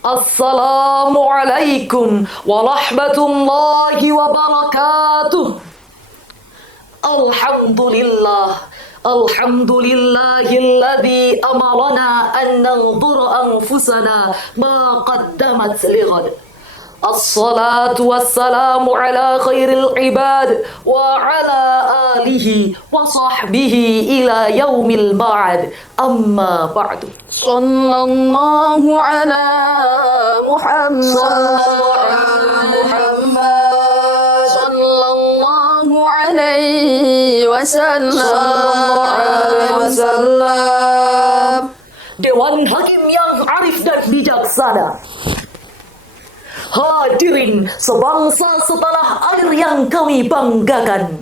Assalamualaikum warahmatullahi wabarakatuh. Alhamdulillah. Alhamdulillahilladzi amarana an nanzura anfusana ma qaddamat lighad. Assalatu wassalamu ala khairil ibad wa ala alihi wa sahbihi ila yaumil ba'd. Amma ba'du. Sallallahu ala Muhammad. Sallallahu alaihi wasallam. Dewan Hakim yang arif dan bijaksana, hadirin sebangsa setanah air yang kami banggakan,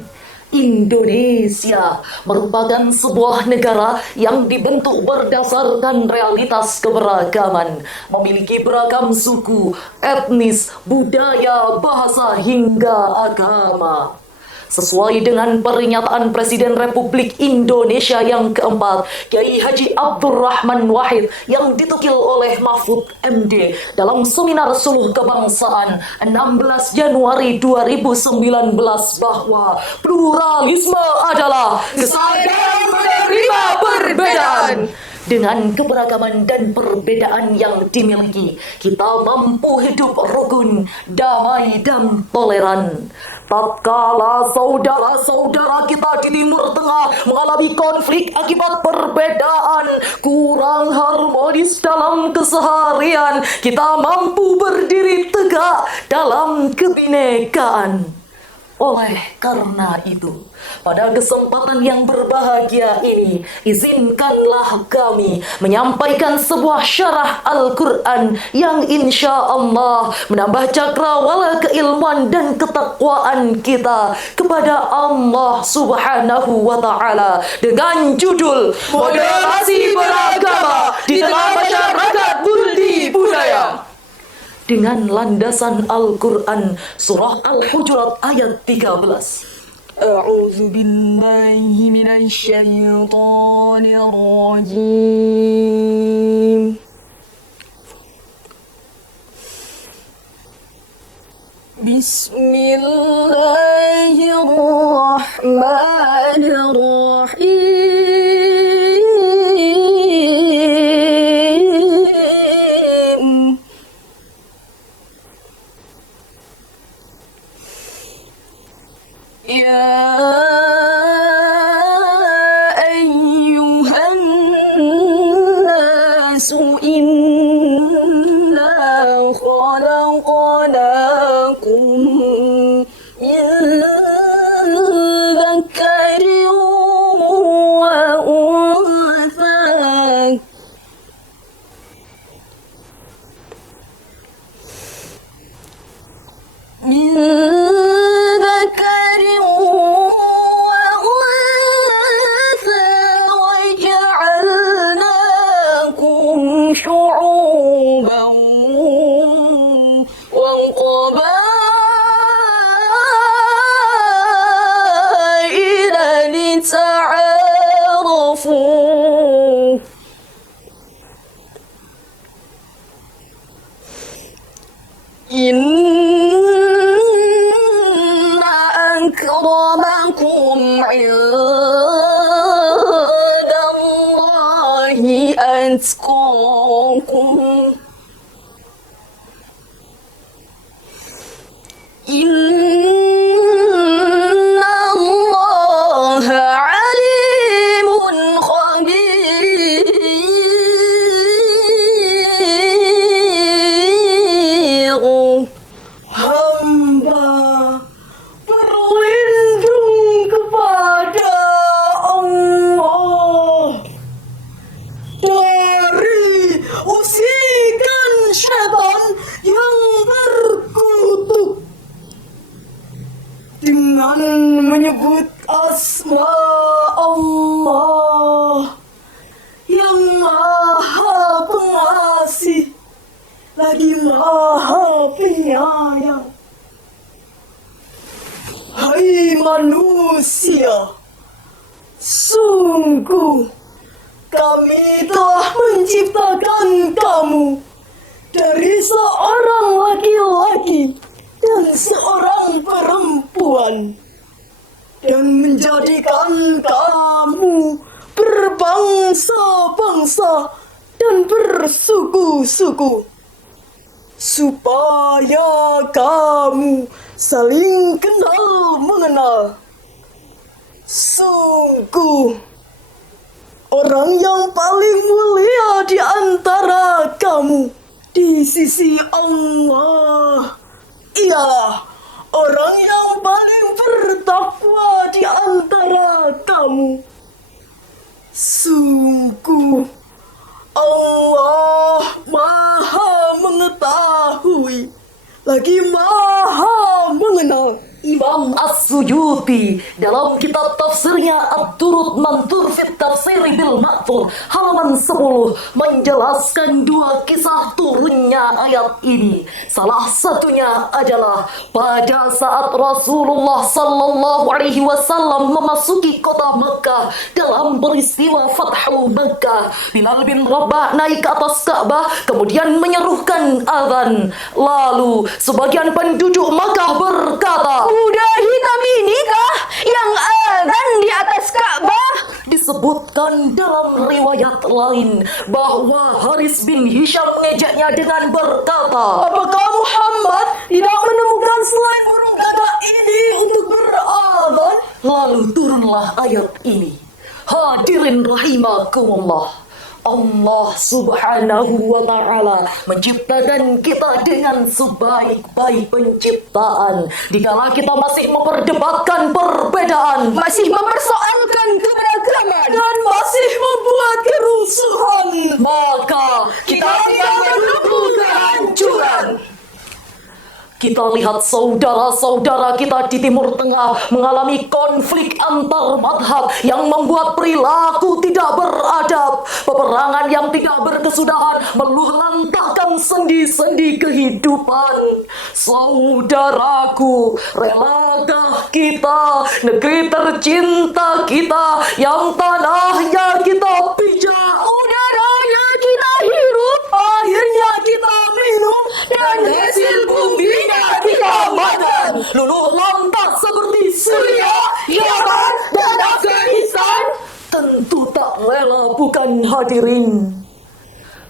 Indonesia merupakan sebuah negara yang dibentuk berdasarkan realitas keberagaman, memiliki beragam suku, etnis, budaya, bahasa, hingga agama. Sesuai dengan pernyataan Presiden Republik Indonesia yang keempat, Kiai Haji Abdurrahman Wahid, yang ditukil oleh Mahfud MD dalam seminar Suluh Kebangsaan 16 Januari 2019 bahwa pluralisme adalah kesadaran menerima perbedaan. Dengan keberagaman dan perbedaan yang dimiliki, kita mampu hidup rukun, damai, dan toleran. Tatkala saudara-saudara kita di Timur Tengah mengalami konflik akibat perbedaan, kurang harmonis dalam keseharian, kita mampu berdiri tegak dalam kebinekaan. Oleh karena itu, pada kesempatan yang berbahagia ini, izinkanlah kami menyampaikan sebuah syarah Al-Quran yang insya Allah menambah cakrawala keilmuan dan ketakwaan kita kepada Allah Subhanahu wa Ta'ala dengan judul Moderasi Beragama di Tengah Masyarakat Multi Budaya, dengan landasan Al-Quran Surah Al-Hujurat ayat 13. A'udzu billahi minasy syaithanir rajim. Bismillahirrahmanirrahim. Ya ayyuhan nasu inna khalaqnakum min dzakarin wa untha شعوبا وقبائل لتعارفوا إن أكرمكم عند الله أتقاكم Inna Allah alimun khabir. Hamba berlindung kepada Allah dari usikan syaitan yang berkutuk, dengan menyebut asma Allah yang Maha Pengasih lagi Maha Penyayang. Hai manusia, sungguh kami telah menciptakan kamu dari berbangsa dan bersuku-suku, supaya kamu saling kenal mengenal. Sungguh, orang yang paling mulia di antara kamu di sisi Allah ialah orang yang paling bertakwa di antara kamu. Sungguh, Allah Maha mengetahui lagi Maha mengenal. Imam As-Suyuti dalam kitab tafsirnya At-Turut Mantur fit Tafsir bil Ma'thur halaman 10 menjelaskan dua kisah turunnya ayat ini. Salah satunya adalah pada saat Rasulullah sallallahu alaihi wasallam memasuki kota Makkah dalam peristiwa Fathu Makkah. Bilal bin Rabah naik ke atas Ka'bah kemudian menyerukan azan. Lalu sebagian penduduk Makkah berkata, Kuda hitam inikah yang azan di atas Ka'bah? Disebutkan dalam riwayat lain bahwa Haris bin Hisham mengejaknya dengan berkata, Apakah Muhammad tidak menemukan selain burung gagak ini untuk berazan? lalu turunlah ayat ini. Hadirin rahimakumullah, Allah subhanahu wa ta'ala menciptakan kita dengan sebaik-baik penciptaan. Dikala kita masih memperdebatkan perbedaan, Masih mempersoalkan keberagaman Dan masih membuat kerusuhan, maka kita tidak menunggu kehancuran. Kita lihat saudara-saudara kita di Timur Tengah mengalami konflik antar madhab yang membuat perilaku tidak beradab. Peperangan yang tidak berkesudahan meluluhlantahkan sendi-sendi kehidupan. Saudaraku, relakah kita, negeri tercinta kita, yang tanahnya kita pijak, Udaranya kita hirup, Akhirnya kita minum dan hasil buminya kita makan. luluh lantak seperti Syria, Yaman dan Afghanistan. tentu tak rela, bukan hadirin?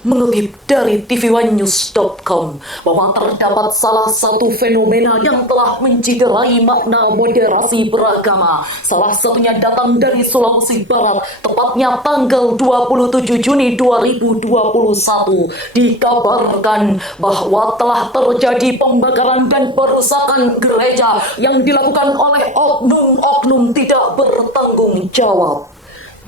Mengutip dari tv1news.com bahwa terdapat salah satu fenomena yang telah menciderai makna moderasi beragama. Salah satunya datang dari Sulawesi Barat, tepatnya tanggal 27 Juni 2021. Dikabarkan bahwa telah terjadi pembakaran dan perusakan gereja yang dilakukan oleh oknum-oknum tidak bertanggung jawab.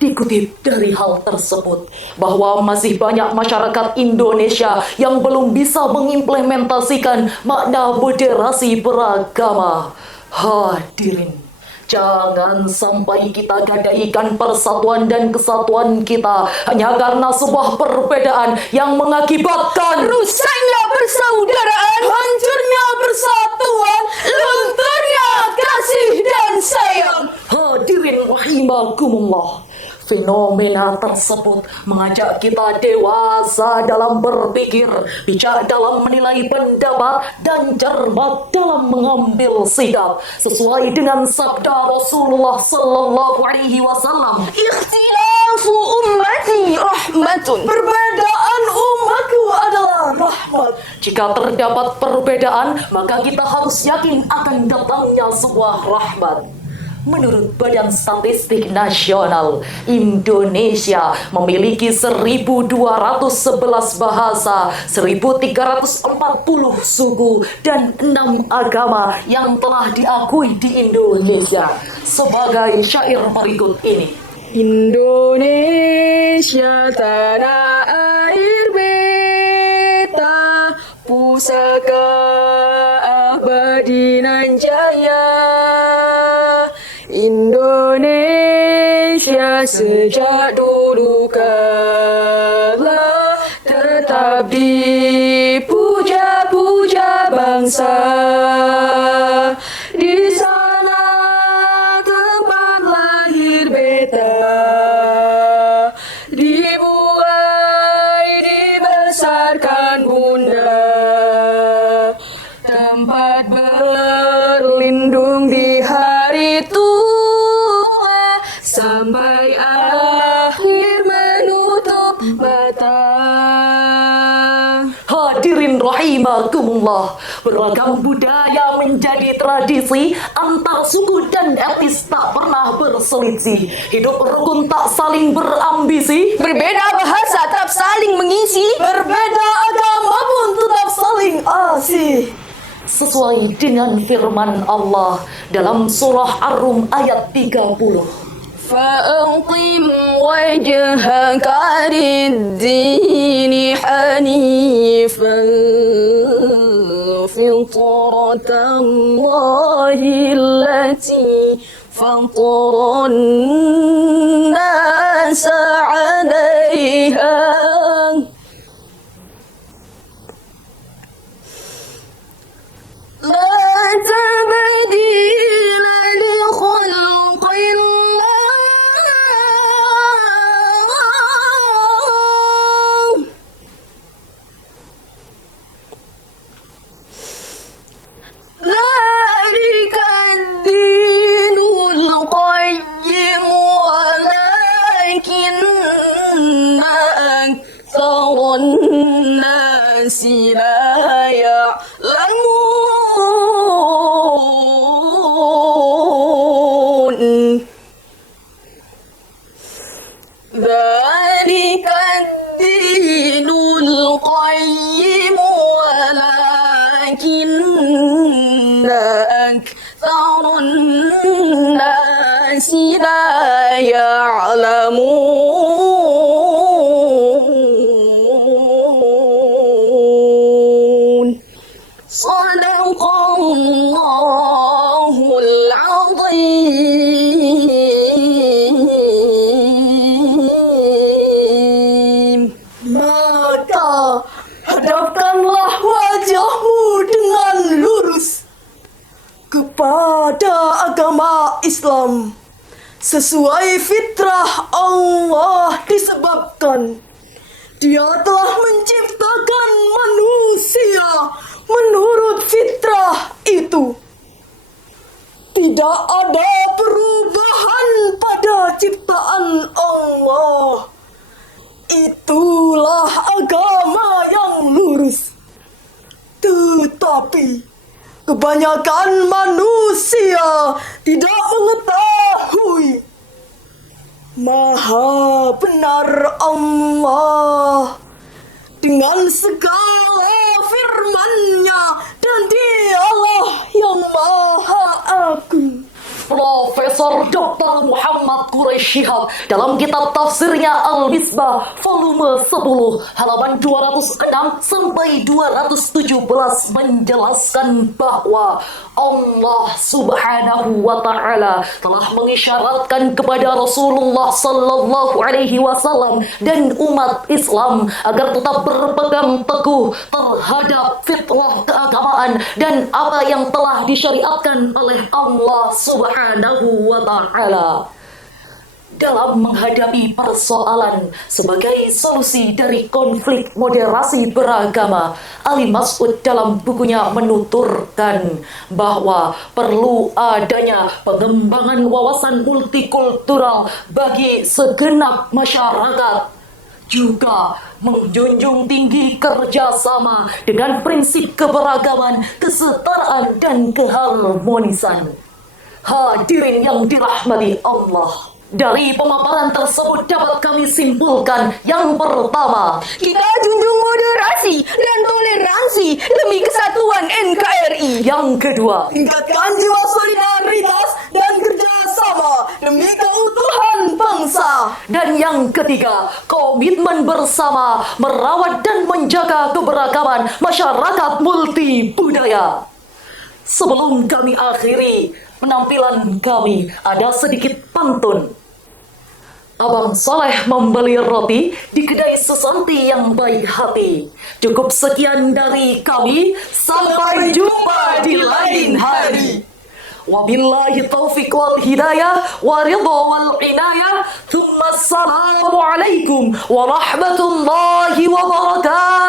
Dikutip dari hal tersebut, bahwa masih banyak masyarakat Indonesia yang belum bisa mengimplementasikan makna moderasi beragama. Hadirin, jangan sampai kita gadaikan persatuan dan kesatuan kita hanya karena sebuah perbedaan yang mengakibatkan rusaknya persaudaraan, Hancurnya persatuan, lunturnya kasih dan sayang. Hadirin rahimakumullah, fenomena tersebut mengajak kita dewasa dalam berpikir, bijak dalam menilai pendapat, dan cermat dalam mengambil sikap sesuai dengan sabda Rasulullah sallallahu alaihi wasallam. ikhtilafu ummati rahmatun. Perbedaan umatku adalah rahmat. Jika terdapat perbedaan, maka kita harus yakin akan datangnya sebuah rahmat. Menurut Badan Statistik Nasional, Indonesia memiliki 1.211 bahasa, 1.340 suku, dan 6 agama yang telah diakui di Indonesia. Sebagai syair berikut ini. Indonesia tanah air beta, pusaka abadi nan jaya. Indonesia sejak dulu kala tetap dipuja-puja bangsa. Di sana tempat lahir beta, dibuai dibesarkan bunda, tempat berlindung di hari tua sampai akhir menutup rahimakumullah. Beragam budaya menjadi tradisi antar suku dan etnis tak pernah berselisih. Hidup rukun tak saling berambisi. Berbeda bahasa tetap saling mengisi. Berbeda agama pun tetap saling asih. Sesuai dengan firman Allah dalam surah Ar-Rum ayat 30. فأقم وجهك للدين حنيفا فطرة الله التي فطر الناس عليها لا تبديل لخلق الله ذلك الدين القيم ولكن أكثر الناس لا يعلمون ذلك الدين القيم ولكن أكثر الناس لا يعلمون صدق الله العظيم. Maka hadapkanlah wajahmu dengan lurus kepada agama Islam sesuai fitrah Allah, disebabkan Dia telah menciptakan manusia menurut fitrah itu. Tidak ada perubahan pada ciptaan Allah. Itulah agama yang lurus. Tetapi kebanyakan manusia tidak mengetahui Maha benar Allah dengan segala firman-Nya, dan Dialah yang Maha Agung. Profesor Dr. Muhammad Quraisy Shihab dalam kitab tafsirnya Al-Misbah volume 10 halaman 206 sampai 217 menjelaskan bahwa Allah Subhanahu wa taala telah mengisyaratkan kepada Rasulullah sallallahu alaihi wasallam dan umat Islam agar tetap berpegang teguh terhadap fitrah keagamaan dan apa yang telah disyariatkan oleh Allah Subhanahu wa ta'ala. Dalam menghadapi persoalan sebagai solusi dari konflik moderasi beragama, Ali Mas'ud dalam bukunya menuturkan bahwa perlu adanya pengembangan wawasan multikultural bagi segenap masyarakat, juga menjunjung tinggi kerjasama dengan prinsip keberagaman, kesetaraan, dan keharmonisan. Hadirin yang dirahmati Allah, dari pemaparan tersebut dapat kami simpulkan yang pertama, kita junjung moderasi dan toleransi demi kesatuan NKRI. Yang kedua, Tingkatkan jiwa solidaritas dan kerjasama demi keutuhan bangsa. dan yang ketiga, komitmen bersama merawat dan menjaga keberagaman masyarakat multi budaya. Sebelum kami akhiri penampilan kami, ada sedikit pantun. Abang Soleh membeli roti di kedai sesanti yang baik hati. Cukup sekian dari kami. Sampai jumpa di lain hari. Wabillahi taufiq wal hidayah wa ridha wal inayah. Thumma assalamu alaikum warahmatullahi wabarakatuh.